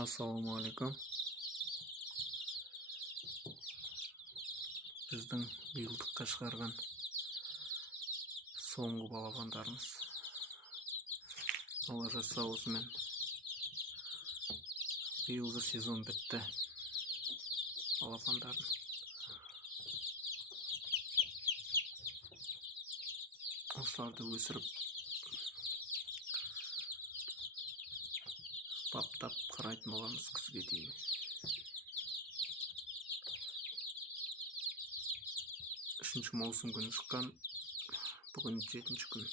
Ассалаумағалейкум. Біздің биылдыққа шығарған соңғы балапандарымыз. Алла жазса осымен биылғы сезон бітті. Балапандарын осыларды өсіріп баптап қарайтын боламыз күзге дейін. Үшінші маусым күні шыққан, бүгін 7-ші күн.